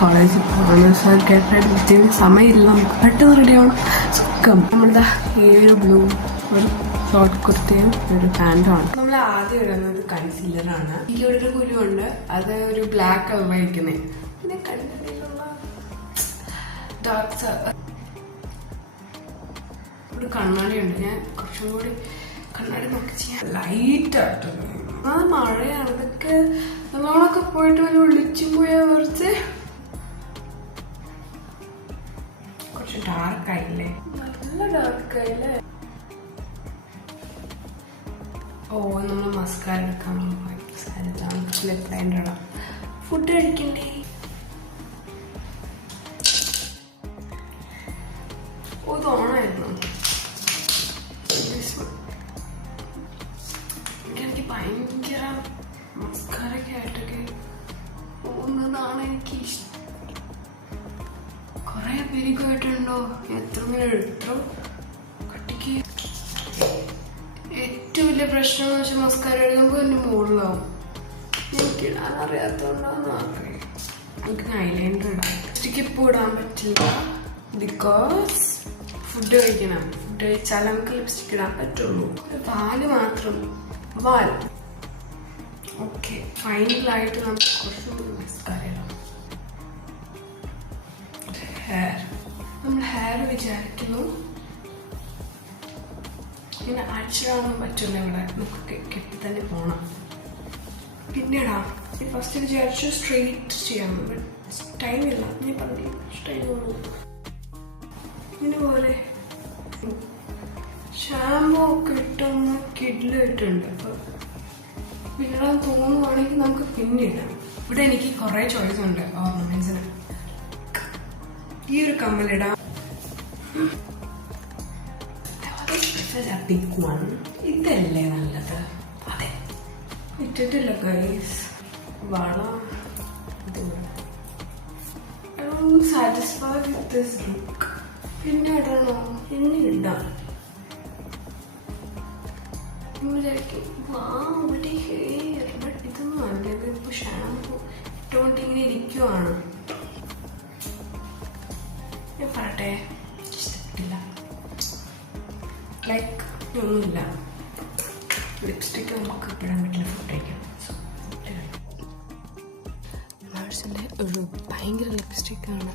കോളേജിൽ പോകണം. So get ready. സമയമില്ല, നമുക്ക് പെട്ടെന്ന് റെഡി ആവണം. സുഖം. നമ്മളുടെ ഒരു ബ്ലൂ ഒരു ഷോർട്ട് കുർത്തിയും ഒരു പാൻറ്റുമാണ്. നമ്മൾ ആദ്യം ഇടുന്നത് കൺസീലറാണ്. എനിക്ക് ഇവിടെ ഒരു കുരുവുണ്ട്, അത് ഒരു ബ്ലാക്ക് കളറായിരിക്കുന്നത്. പിന്നെ കണ്ണിലുള്ള ഡാർക്സ് ഒരു കണ്ണാടിയുണ്ട്. ഞാൻ കുറച്ചും കൂടി കണ്ണാടി നോക്കി ചെയ്യാൻ ലൈറ്റായിട്ട്. അത് മഴയാണ്. ഇതൊക്കെ നമ്മളൊക്കെ പോയിട്ട് ഒരു ഒളിച്ചും പോയാൽ കുറച്ച് ഡാർക്കായില്ലേ? നല്ല ഡാർക്കായില്ലേ? ഓ, നമ്മൾ മസ്കാര എടുക്കാൻ ലിപ്ലൈൻ്റെ ഫുഡ് കഴിക്കണ്ടേ? ഓ, തോണായിരുന്നു. എനിക്ക് ഭയങ്കര മസ്കാരൊക്കെ ആയിട്ടൊക്കെ പോകുന്നതാണ് എനിക്ക് ഇഷ്ടം. കുറെ പേരിക്കായിട്ടുണ്ടോ? എത്ര കട്ടിക്ക് ഏറ്റവും വലിയ പ്രശ്നം എന്ന് വെച്ചാൽ മസ്കാര എഴുതുമ്പോൾ എൻ്റെ മുകളിലാവും. എനിക്ക് ഇടാൻ അറിയാത്തതുകൊണ്ടാന്ന് ആഗ്രഹം. എനിക്ക് ഐലൈനർ ഇടാം. ലിപ്സ്റ്റിക്ക് ഇപ്പോൾ ഇടാൻ പറ്റില്ല, ബിക്കോസ് ഫുഡ് കഴിക്കണം. ഫുഡ് കഴിച്ചാൽ നമുക്ക് ലിപ്സ്റ്റിക്ക് ഇടാൻ പറ്റുള്ളൂ. വാല് മാത്രം. വാൽ ഓക്കെ. ഫൈനലായിട്ട് നമുക്ക് കുറച്ചുകൂടി മസ്കാര ഇടാം. ഹെയർ, നമ്മൾ ഹെയർ വിചാരിക്കുന്നു ഇങ്ങനെ അടിച്ചിടാനൊന്നും പറ്റില്ല. ഇവിടെ നമുക്ക് കെട്ടി തന്നെ പോകണം. പിന്നീടാ ഫസ്റ്റ് വിചാരിച്ചു സ്ട്രെയിറ്റ് ചെയ്യാം, ടൈമില്ല. ഞാൻ പറഞ്ഞു ടൈം ഇതിന് പോലെ ഷാമ്പൂ ഒക്കെ ഇട്ടൊന്ന് കിഡിലിട്ടുണ്ട്. അപ്പോൾ പിന്നിടാൻ തോന്നുവാണെങ്കിൽ നമുക്ക് പിന്നിടാം. ഇവിടെ എനിക്ക് കുറേ ചോയ്സ് ഉണ്ട് ഓർണമെന്റ്സിന്. ഈ ഒരു കമ്മലിടാം. ബിഗ് വൺ ഇതല്ലേ നല്ലത്? അതെ, ഇട്ടിട്ടില്ല ഗൈസ്. വള സാറ്റിസ്ഫൈ വിത്ത് ദിസ് ലുക്ക്. പിന്നെ ഇടണോ? പിന്നെ ഇടാം. വിചാരിക്കും ഇവിടെ ഹെയർ, ബട്ട് ഇതൊന്നും നല്ലത്. ഇപ്പൊ ഷാമ്പൂ ഇട്ടുകൊണ്ട് ഇങ്ങനെ ഇരിക്കുവാണ്. ഞാൻ പറയട്ടെ, ഇഷ്ടപ്പെട്ടില്ല. ലൈക്ക് ഒന്നുമില്ല. ലിപ്സ്റ്റിക്ക് നമുക്ക് ഇടാൻ പറ്റില്ല. ഫുഡ് കഴിക്കണം. മാർസിൻ്റെ ഒരു ഭയങ്കര ലിപ്സ്റ്റിക്കാണ്.